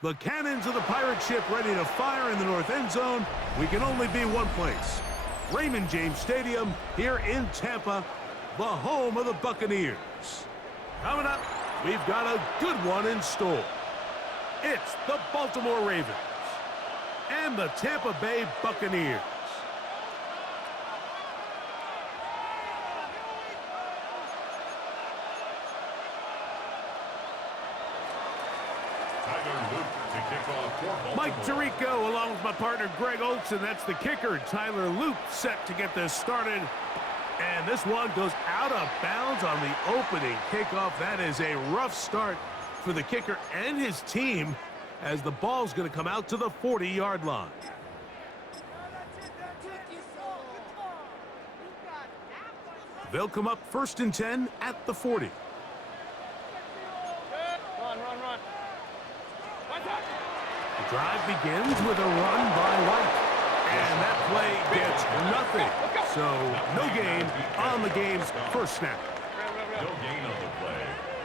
The cannons of the pirate ship ready to fire in the north end zone. We can only be one place. Raymond James Stadium here in Tampa, the home of the Buccaneers. Coming up, we've got a good one in store. It's the Baltimore Ravens and the Tampa Bay Buccaneers. Mike Tirico along with my partner Greg Olson. That's the kicker. Tyler Luke set to get this started. And this one goes out of bounds on the opening kickoff. That is a rough start for the kicker and his team as the ball's going to come out to the 40-yard line. They'll come up 1st and 10 at the 40. Run. The drive begins with a run by White. And that play gets nothing. So no gain on the game's first snap. No gain on the play.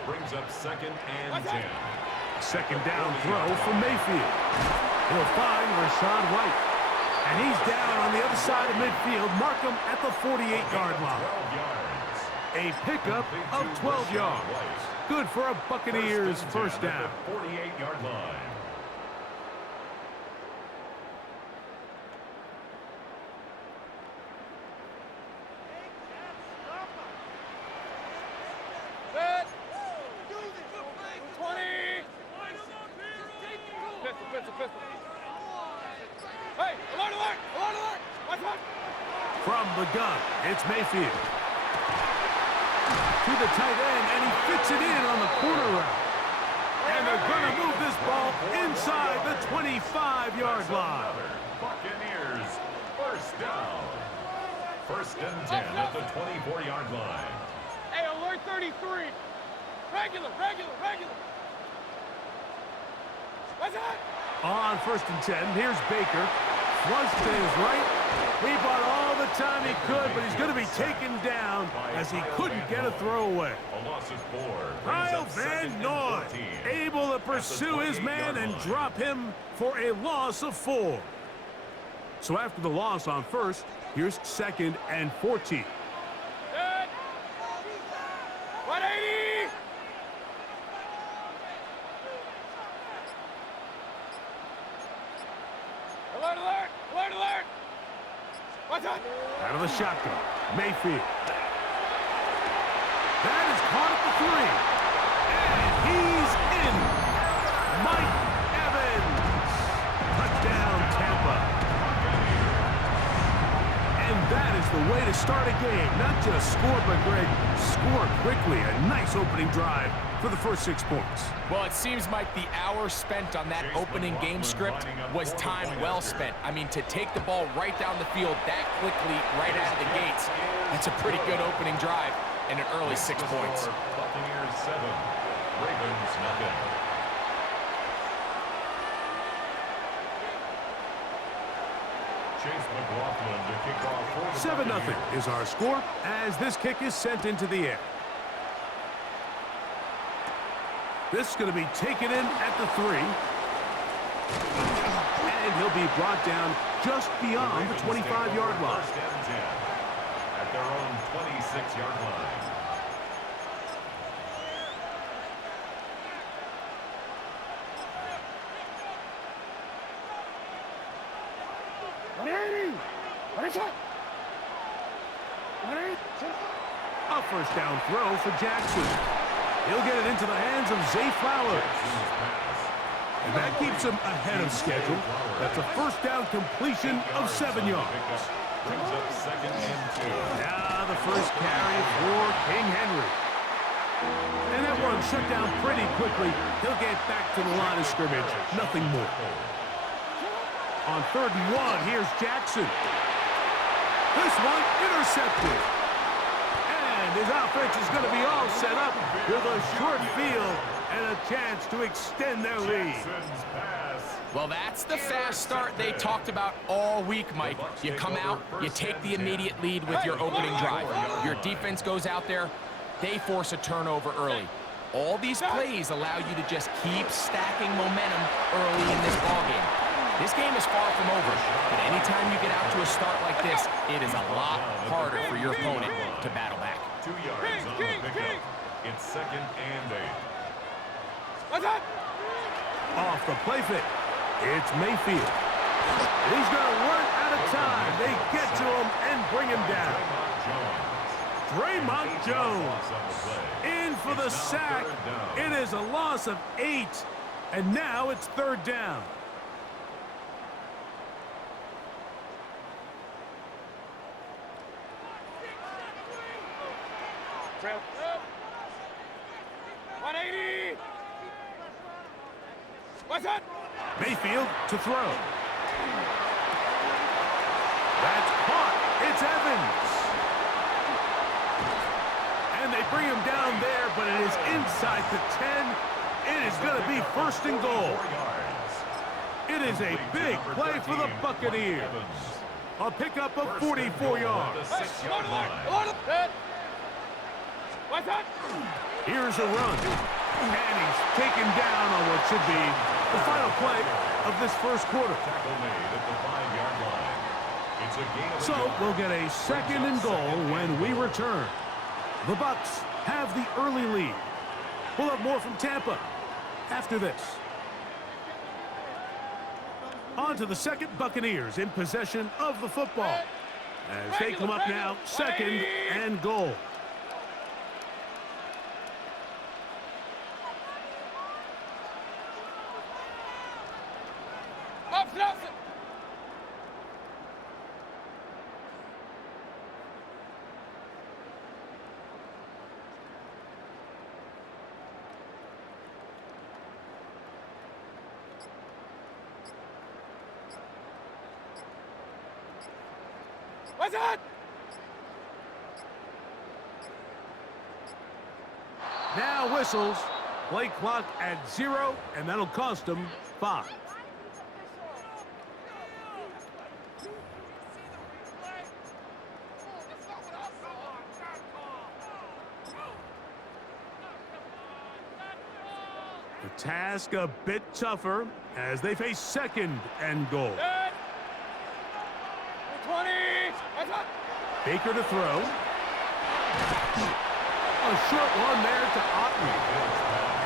Brings up 2nd and 10. Second down throw for Mayfield. He'll find Rachaad White. And he's down on the other side of midfield. Mark him at the 48-yard line. A pickup of 12 yards. Good for a Buccaneers first down. 48-yard line. From the gun, it's Mayfield. To the tight end, and he fits it in on the corner route. And they're going to move this ball inside the 25-yard line. Buccaneers, first down. 1st and 10 at the 24-yard line. Hey, alert 33. Regular. What's that? On 1st and 10, here's Baker. Flushed to his right. He bought all the time he could, but he's going to be taken down as he couldn't get a throw away. A loss of 4. Kyle Van Noy able to pursue his man and drop him for a loss of 4. So after the loss on 1st, here's 2nd and 14. 180! Alert! What's that? Out of the shotgun, Mayfield. That is caught at the 3. And he's in. Mike Evans. Touchdown, Tampa. And that is the way to start a game. Not just score, but Greg, score quickly. A nice opening drive for the first 6 points. Well, it seems like the hour spent on that opening game script was time well spent. I mean, to take the ball right down the field that quickly, right out of the gates, that's a pretty good opening drive and an early 6 points. Buccaneers 7, Ravens nothing. Chase McLaughlin to kick off. 7-0 is our score as this kick is sent into the air. This is going to be taken in at the 3. And he'll be brought down just beyond the 25-yard line. 1st and 10 at their own 26-yard line. A first down throw for Jackson. He'll get it into the hands of Zay Flowers. And that keeps him ahead of schedule. That's a first down completion of 7 yards. Brings up 2nd and 2. Now the first carry for King Henry. And that one shut down pretty quickly. He'll get back to the line of scrimmage. Nothing more. On 3rd and 1, here's Jackson. This one intercepted. And his offense is going to be all set up with a short field and a chance to extend their lead. Well, that's the fast start they talked about all week, Mike. You come out, you take the immediate lead with your opening drive. Your defense goes out there, they force a turnover early. All these plays allow you to just keep stacking momentum early in this ballgame. This game is far from over, but anytime you get out to a start like this, it is a lot harder for your opponent to battle back. 2 yards on the pickup. It's 2nd and 8. What's that? Off the play fake. It's Mayfield. He's going to run out of time. They get to him and bring him down. Draymond Jones in for the sack. It is a loss of 8, and now it's 3rd down. Trail. 180. What's that? Mayfield to throw. That's caught. It's Evans. And they bring him down there, but it is inside the 10. It is going to be 1st and goal. It is a big play for the Buccaneers. A pickup of 44 yards. Hey, what's that? Here's a run. And he's taken down on what should be the final play of this 1st quarter. So we'll get a 2nd and goal when we return. The Bucs have the early lead. We'll have more from Tampa after this. On to the 2nd Buccaneers in possession of the football. As they come up now, 2nd and goal. Up, Nelson. What's that? Now whistles. Play clock at 0, and that'll cost them 5. The task a bit tougher as they face 2nd and goal. 20. What's that? Baker to throw. A short one there to Otten.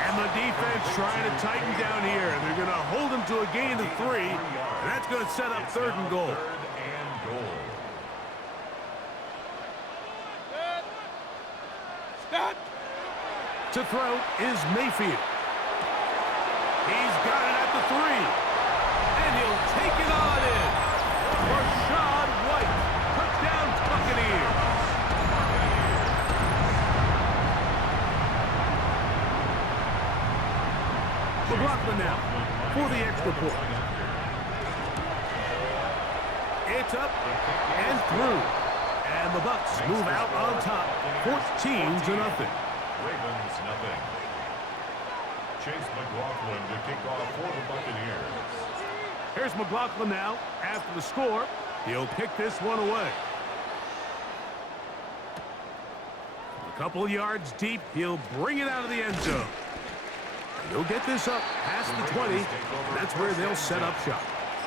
And the defense trying to tighten down here. They're going to hold him to a gain of 3. And that's going to set up 3rd and goal. To throw is Mayfield. He's got it at the 3. And he'll take it on in. Rashad White. Touchdown Buccaneers. McLaughlin now for the extra point. It's up and through. And the Bucs move out on top, 14-0. Ravens, nothing. Chase McLaughlin to kick off for the Buccaneers. Here's McLaughlin now. After the score, he'll kick this one away. A couple of yards deep, he'll bring it out of the end zone. And he'll get this up past the 20. And that's where they'll set up shop.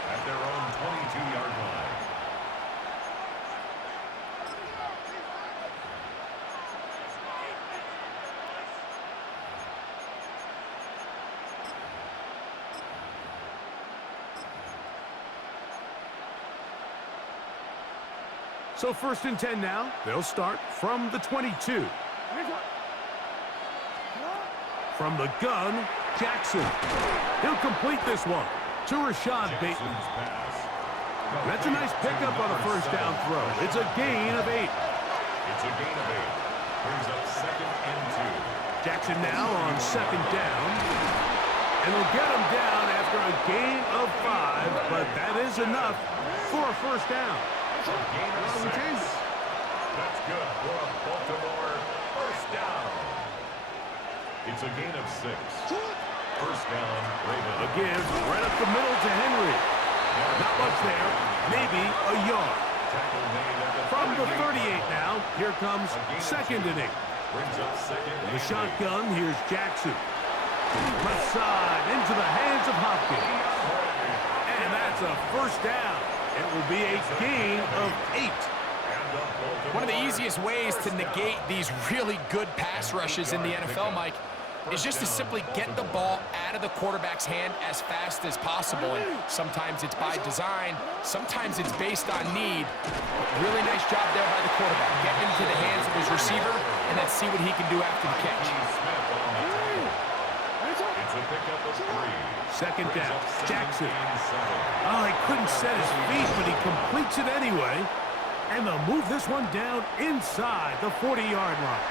At their own 22-yard line. So 1st and 10 now. They'll start from the 22. From the gun, Jackson. He'll complete this one to Rashad Bateman. That's a nice pickup on a 1st down throw. It's a gain of 8. It's a gain of 8. Brings up 2nd and 2. Jackson now on 2nd down. And he'll get him down after a gain of 5, but that is enough for a 1st down. A gain of 6. That's good for a Baltimore 1st down. It's a gain of 6. 1st down, Ravens. A give right up the middle to Henry. Not much there. Maybe a yard. From the 38 now, here comes 2nd and 8. Brings up second. The shotgun, here's Jackson. Left side, into the hands of Hopkins. And that's a first down. It will be a gain of 8. One of the easiest ways to negate these really good pass rushes in the NFL, Mike, is just to simply get the ball out of the quarterback's hand as fast as possible. And sometimes it's by design, sometimes it's based on need. Really nice job there by the quarterback. Get into the hands of his receiver and then see what he can do after the catch. It's a pickup of 3. Second down, Jackson. Oh, he couldn't set his feet, but he completes it anyway. And they'll move this one down inside the 40-yard line.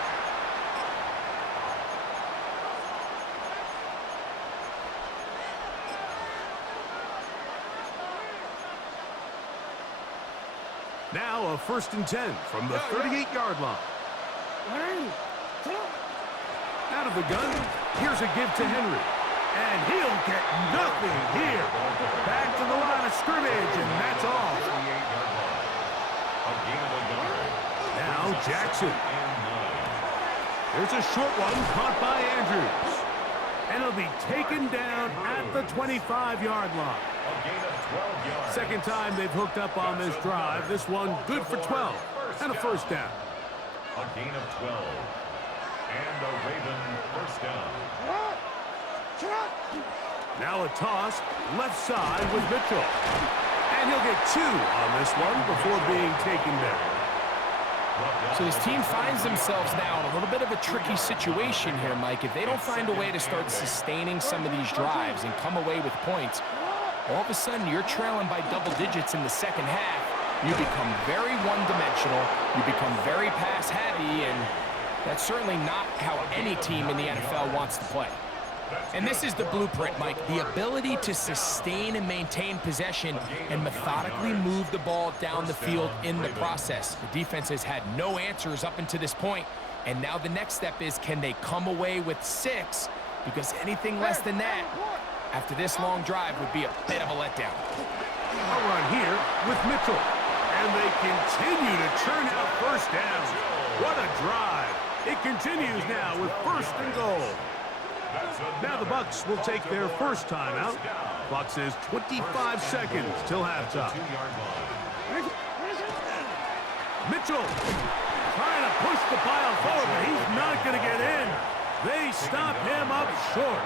Now a 1st and 10 from the 38-yard line. Out of the gun, here's a give to Henry. And he'll get nothing here. Back to the line of scrimmage, and that's all. Now Jackson. There's a short one caught by Andrews. And it'll be taken down at the 25-yard line. Second time they've hooked up on this drive. This one good for 12 and a first down. A gain of 12. And a Raven first down. Now a toss left side with Mitchell. And he'll get 2 on this one before being taken down. So this team finds themselves now in a little bit of a tricky situation here, Mike. If they don't find a way to start sustaining some of these drives and come away with points, all of a sudden you're trailing by double digits in the second half. You become very one-dimensional. You become very pass-heavy, and that's certainly not how any team in the NFL wants to play. And this is the blueprint, Mike. The ability to sustain and maintain possession and methodically move the ball down the field in the process. The defense has had no answers up until this point, and now the next step is, can they come away with 6? Because anything less than that, after this long drive, would be a bit of a letdown. A run here with Mitchell. And they continue to churn out first downs. What a drive. It continues now with 1st and goal. Now the Bucs will take their first timeout. Clock says 25 seconds till halftime. Mitchell trying to push the pile forward, but he's not going to get in. They stop him up short.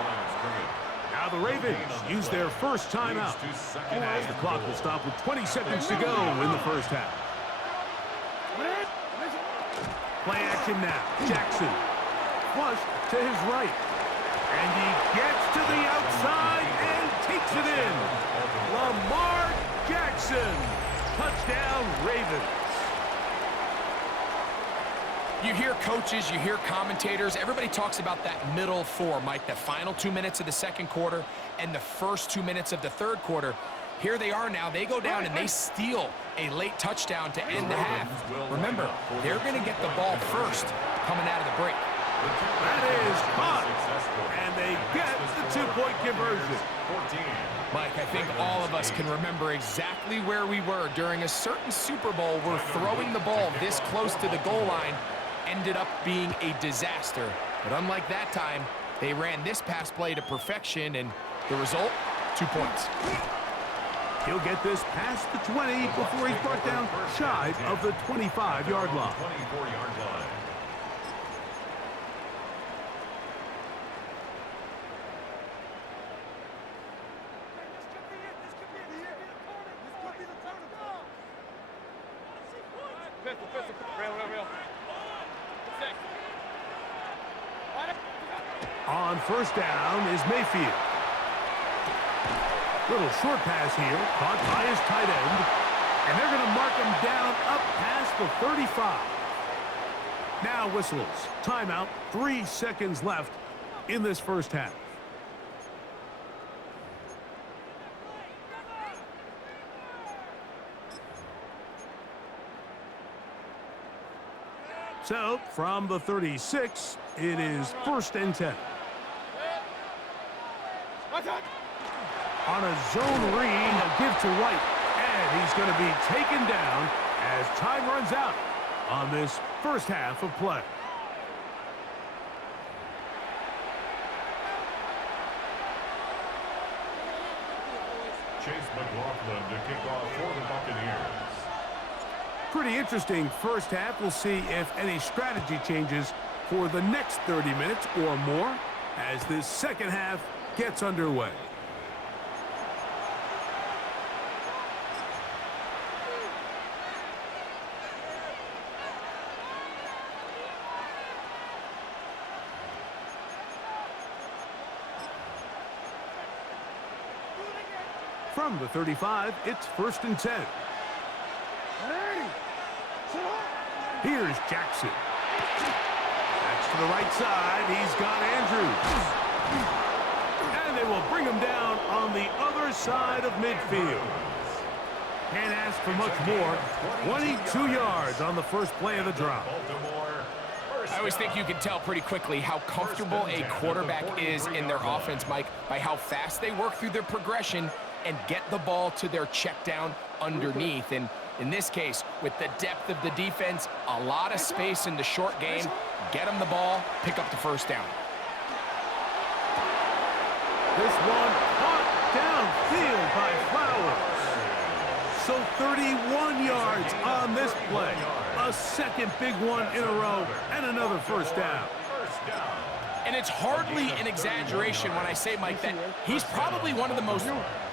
Now the Ravens use their first timeout. As the clock will stop with 20 seconds to go in the first half. Play action now. Jackson. Flush to his right. And he gets to the outside and takes it in. Lamar Jackson. Touchdown, Ravens. You hear coaches, you hear commentators, everybody talks about that middle 4, Mike, the final 2 minutes of the second quarter and the first 2 minutes of the third quarter. Here they are now. They go down and they steal a late touchdown to end the half. Remember, they're going to get the ball first coming out of the break. That is caught. And they get the 2-point conversion. Mike, I think all of us can remember exactly where we were during a certain Super Bowl where throwing the ball this close to the goal line ended up being a disaster. But unlike that time, they ran this pass play to perfection, and the result, 2 points. He'll get this past the 20 before he's brought down shy of the 25-yard line. 24-yard line. On first down is Mayfield. Little short pass here, caught by his tight end. And they're going to mark him down up past the 35. Now whistles. Timeout. 3 seconds left in this first half. So, from the 36, it is 1st and 10. On a zone read, a give to White. And he's going to be taken down as time runs out on this first half of play. McLaughlin to kick off for the Buccaneers. Pretty interesting first half. We'll see if any strategy changes for the next 30 minutes or more as this second half gets underway. From the 35, it's 1st and 10. Here's Jackson. That's to the right side. He's got Andrews. And they will bring him down on the other side of midfield. Can't ask for much more. 22 yards on the first play of the drive. I always think you can tell pretty quickly how comfortable a quarterback is in their offense, Mike, by how fast they work through their progression and get the ball to their check down underneath. And in this case, with the depth of the defense, a lot of space in the short game, get them the ball, pick up the first down. This one caught downfield by Flowers. So 31 yards on this play. A second big one in a row and another first down. And it's hardly an exaggeration when I say, Mike, that he's probably one of the most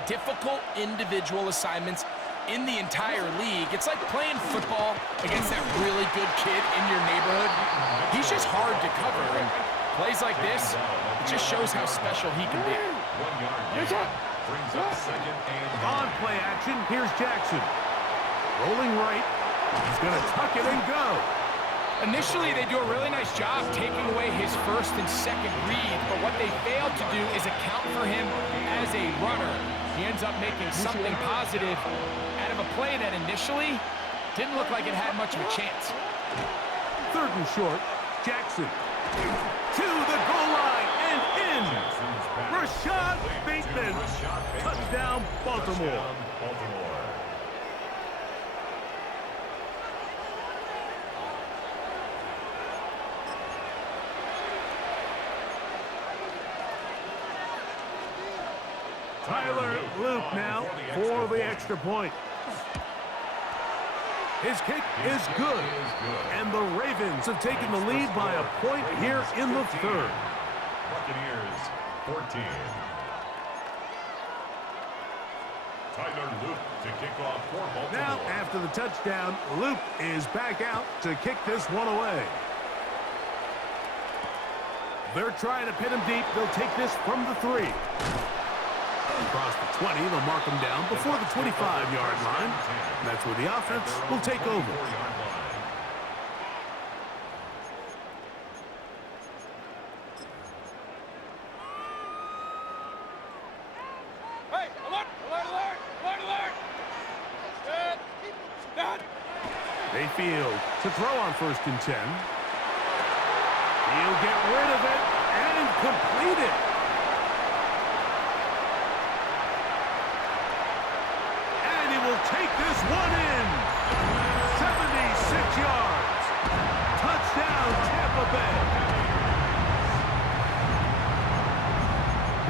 difficult individual assignments in the entire league. It's like playing football against that really good kid in your neighborhood. He's just hard to cover, and plays like this, it just shows how special he can be. On play action, here's Jackson. Rolling right. He's going to tuck it and go. Initially, they do a really nice job taking away his first and second read, but what they failed to do is account for him as a runner. He ends up making something positive out of a play that initially didn't look like it had much of a chance. 3rd and short, Jackson. To the goal line and in. Rashad Bateman. Touchdown, Baltimore. Tyler Luke now for the extra point. His kick is good. And the Ravens have taken the lead by a point here in the 3rd. Buccaneers 14. Tyler Luke to kick off for Baltimore. Now, after the touchdown, Luke is back out to kick this one away. They're trying to pin him deep. They'll take this from the 3. Across the 20, they'll mark him down before the 25-yard line. And that's where the offense will take over. Hey, alert, alert, alert, alert, alert. Done. Mayfield to throw on 1st and 10. He'll get rid of it and complete it. Will take this one in. 76 yards. Touchdown, Tampa Bay.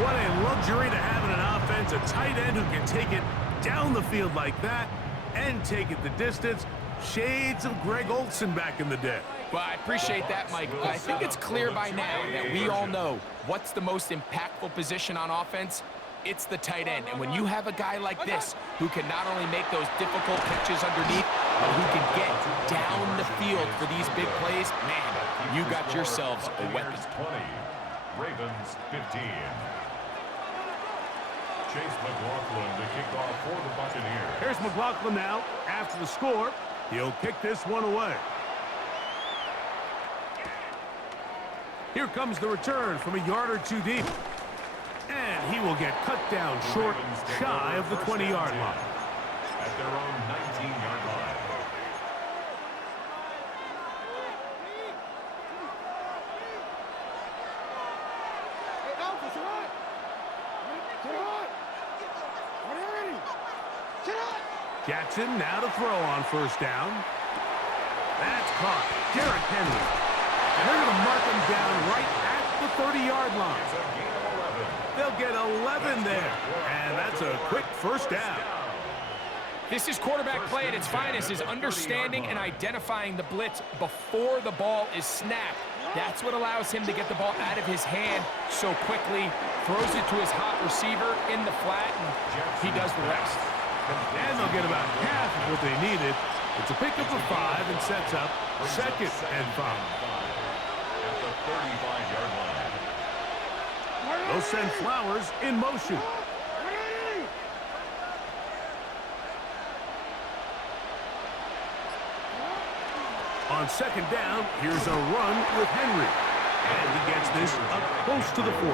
What a luxury to have in an offense, a tight end who can take it down the field like that and take it the distance. Shades of Greg Olsen back in the day. Well, I appreciate that, Mike. I think it's clear by now that we all know what's the most impactful position on offense. It's the tight end. And when you have a guy like this who can not only make those difficult catches underneath, but who can get down the field for these big plays, man, you got yourselves a weapon. 20, Ravens 15. Chase McLaughlin to kick off for the Buccaneers. Here's McLaughlin now. After the score, he'll kick this one away. Here comes the return from a yard or two deep. And he will get cut down short, shy of the 20-yard line. At their own 19-yard line. Jackson now to throw on 1st down. That's caught. Derrick Henry. And they're going to mark him down right at the 30-yard line. They'll get 11 there, and that's a quick first down. This is quarterback play at its finest, is understanding and identifying the blitz before the ball is snapped. That's what allows him to get the ball out of his hand so quickly, throws it to his hot receiver in the flat, and he does the rest. And they'll get about half of what they needed. It's a pickup of 5 and sets up 2nd and 5. At the 35-yard line. They'll send Flowers in motion. On 2nd down, here's a run with Henry. And he gets this up close to the 40.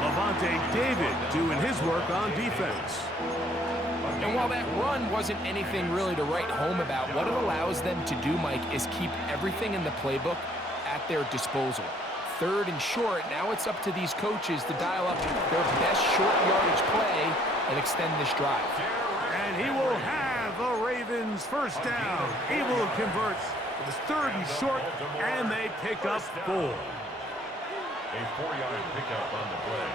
Levante David doing his work on defense. And while that run wasn't anything really to write home about, what it allows them to do, Mike, is keep everything in the playbook at their disposal. 3rd and short, now it's up to these coaches to dial up their best short yardage play and extend this drive. And he will have the Ravens first down. He will convert. It's 3rd and short, and they pick up 4. A 4-yard pickup on the play.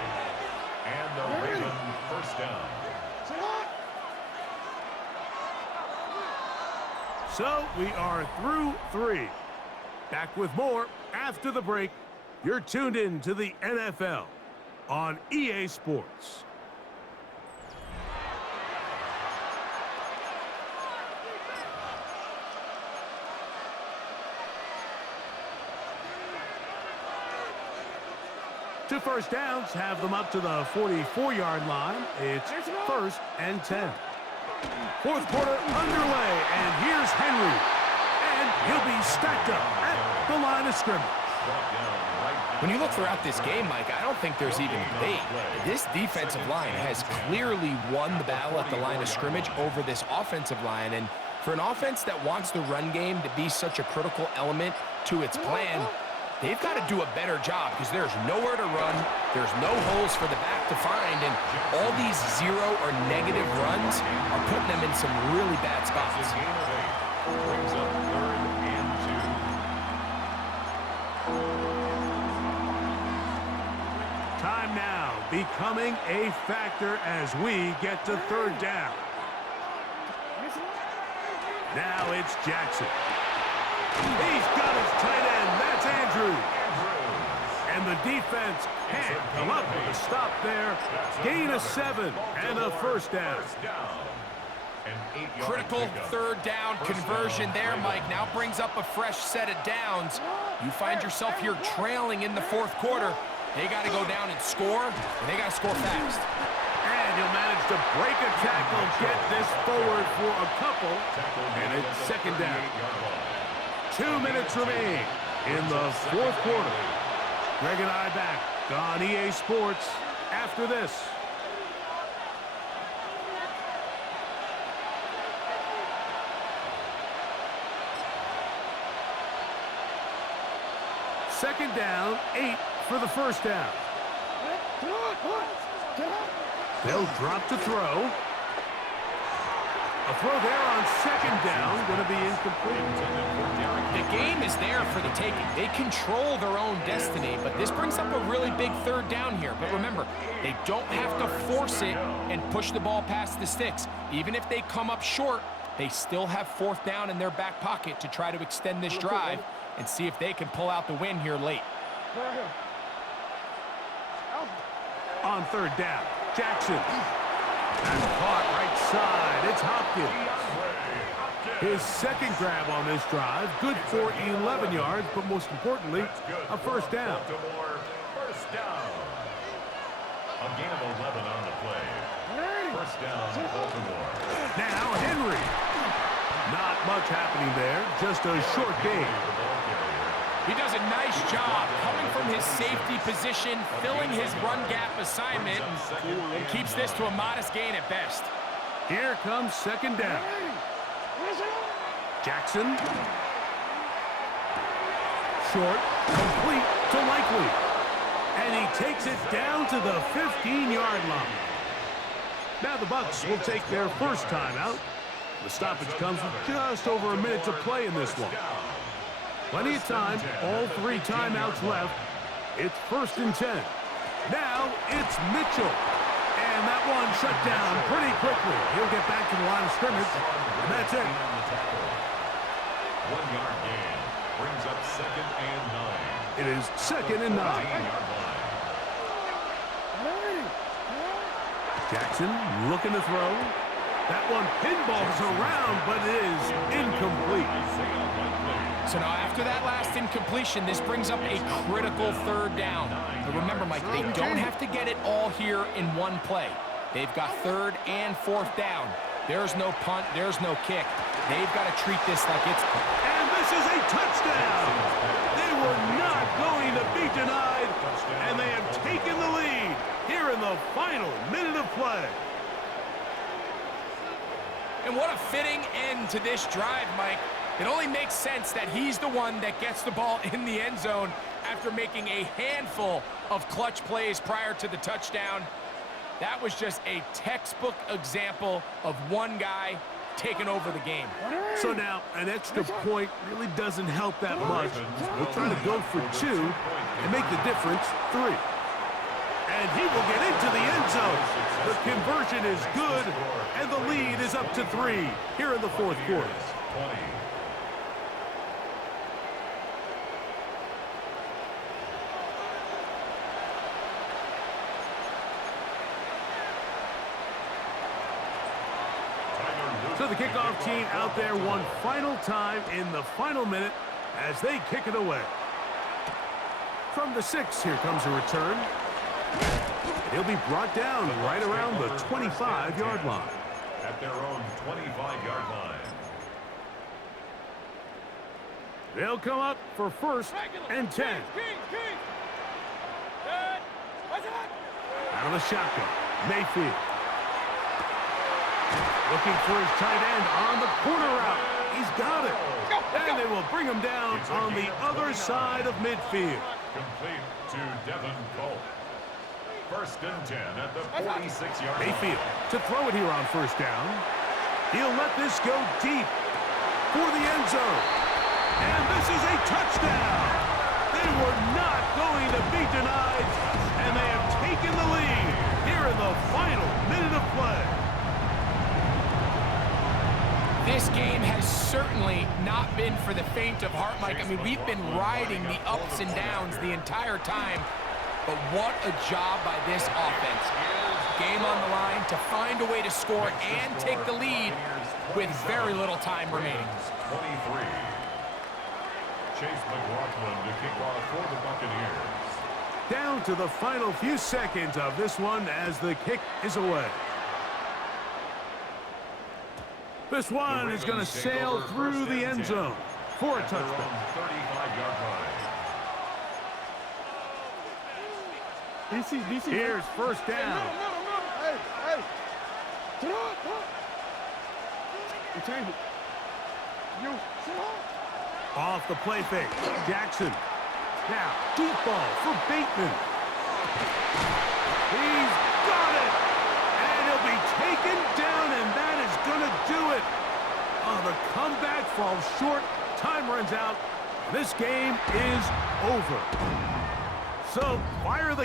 And the Ravens first down. So we are through 3. Back with more after the break. You're tuned in to the NFL on EA Sports. Two first downs have them up to the 44-yard line. It's 1st and 10. 4th quarter underway, and here's Henry. And he'll be stacked up at the line of scrimmage. When you look throughout this game, Mike, I don't think there's even debate. This defensive line has clearly won the battle at the line of scrimmage over this offensive line. And for an offense that wants the run game to be such a critical element to its plan, they've got to do a better job because there's nowhere to run. There's no holes for the back to find. And all these 0 or negative runs are putting them in some really bad spots. Brings up 3rd and 2. Time now becoming a factor as we get to 3rd down. Now it's Jackson. He's got his tight end. That's Andrews. And the defense can't come up with a stop there. Gain of 7 and a first down. Critical 3rd down conversion there, Mike. Now brings up a fresh set of downs. You find yourself here trailing in the 4th quarter. They got to go down and score, and they got to score fast. And he'll manage to break a tackle, get this forward for a couple, and it's 2nd down. 2 minutes remain in the 4th quarter. Greg and I back on EA Sports after this. Second down, 8 for the first down. They'll drop to throw. A throw there on 2nd down, going to be incomplete. The game is there for the taking. They control their own destiny, but this brings up a really big 3rd down here. But remember, they don't have to force it and push the ball past the sticks. Even if they come up short, they still have 4th down in their back pocket to try to extend this drive and see if they can pull out the win here late. On 3rd down, Jackson. And caught right side. It's Hopkins. His 2nd grab on this drive. Good for 11 yards, but most importantly, a first down. First down. A gain of 11 on the play. First down, Baltimore. Now Henry. Not much happening there. Just a short gain. He does a nice job coming from his safety position, filling his run gap assignment, and keeps this to a modest gain at best. Here comes 2nd down. Jackson. Short, complete to Likely. And he takes it down to the 15-yard line. Now the Bucs will take their first timeout. The stoppage comes with just over a minute to play in this one. Plenty of time, all 3 timeouts left. It's 1st and 10. Now it's Mitchell. And And that one shut down pretty quickly. He'll get back to the line of scrimmage, and that's it. 1 yard gain brings up 2nd and 9. It is 2nd and 9. 9-yard line. Jackson looking to throw. That one pinballs around, but it is incomplete. So now after that last incompletion, this brings up a critical 3rd down. But remember, Mike, they don't have to get it all here in one play. They've got 3rd and 4th down. There's no punt. There's no kick. They've got to treat this like it's... And this is a touchdown. They were not going to be denied, and they have taken the lead here in the final minute of play. And what a fitting end to this drive, Mike. It only makes sense that he's the one that gets the ball in the end zone after making a handful of clutch plays prior to the touchdown. That was just a textbook example of one guy taking over the game. So now, an extra point really doesn't help that much. We'll try to go for 2 and make the difference 3. And he will get into the end zone. The conversion is good, and the lead is up to 3 here in the 4th quarter. 20. So the kickoff team out there one final time in the final minute as they kick it away. From the 6, here comes a return. He'll be brought down right around the 25-yard line. At their own 25-yard line. They'll come up for 1st and 10. Out of the shotgun, Mayfield. Looking for his tight end on the corner route. He's got it. And they will bring him down on the other side of midfield. Complete to Devin Cole. 1st and 10 at the 46-yard line. Mayfield to throw it here on 1st down. He'll let this go deep for the end zone. And this is a touchdown. They were not going to be denied, and they have taken the lead here in the final minute of play. This game has certainly not been for the faint of heart, Mike. I mean, we've been riding the ups and downs the entire time, but what a job by this offense. Game on the line to find a way to score and take the lead with very little time remaining. 23. Chase McLaughlin to kick off for the Buccaneers. Down to the final few seconds of this one as the kick is away. This one is going to sail through the end zone for a touchdown. 35-yard line. Here's 1st down. Off the play fake. Jackson. Now, deep ball for Bateman. He's got it. And he'll be taken down, and that is going to do it. Oh, the comeback falls short. Time runs out. This game is over. So, fire the